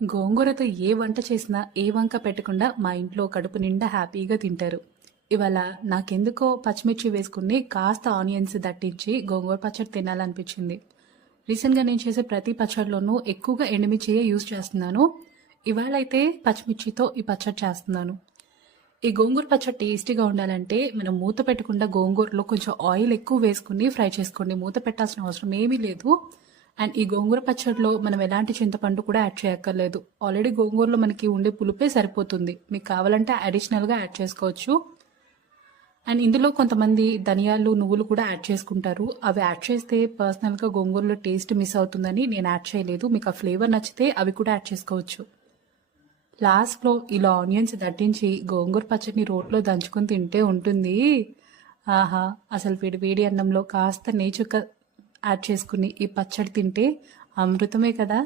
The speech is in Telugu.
గోంగూరతో ఏ వంట చేసినా ఏ వంక పెట్టకుండా మా ఇంట్లో కడుపు నిండా హ్యాపీగా తింటారు. ఇవాళ నాకెందుకో పచ్చిమిర్చి వేసుకుని కాస్త ఆనియన్స్ దట్టించి గోంగూర పచ్చడి తినాలనిపించింది. రీసెంట్గా నేను చేసే ప్రతి పచ్చడిలోనూ ఎక్కువగా ఎండుమిర్చియే యూజ్ చేస్తున్నాను. ఇవాళ అయితే పచ్చిమిర్చితో ఈ పచ్చడి చేస్తున్నాను. ఈ గోంగూర పచ్చడి టేస్టీగా ఉండాలంటే మనం మూత పెట్టకుండా గోంగూరలో కొంచెం ఆయిల్ ఎక్కువ వేసుకుని ఫ్రై చేసుకోండి. మూత పెట్టాల్సిన అవసరం ఏమీ లేదు. అండ్ ఈ గోంగూర పచ్చడిలో మనం ఎలాంటి చింతపండు కూడా యాడ్ చేయక్కర్లేదు. ఆల్రెడీ గోంగూరలో మనకి ఉండే పులుపే సరిపోతుంది. మీకు కావాలంటే అడిషనల్గా యాడ్ చేసుకోవచ్చు. అండ్ ఇందులో కొంతమంది ధనియాలు నువ్వులు కూడా యాడ్ చేసుకుంటారు. అవి యాడ్ చేస్తే పర్సనల్గా గోంగూరలో టేస్ట్ మిస్ అవుతుందని నేను యాడ్ చేయలేదు. మీకు ఆ ఫ్లేవర్ నచ్చితే అవి కూడా యాడ్ చేసుకోవచ్చు. లాస్ట్లో ఇలా ఆనియన్స్ దట్టించి గోంగూర పచ్చడిని రోట్లో దంచుకొని తింటే ఉంటుంది. ఆహా, అసలు వేడి వేడి అన్నంలో కాస్త నెయ్యి చుక్క యాడ్ చేసుకుని ఈ పచ్చడి తింటే అమృతమే కదా.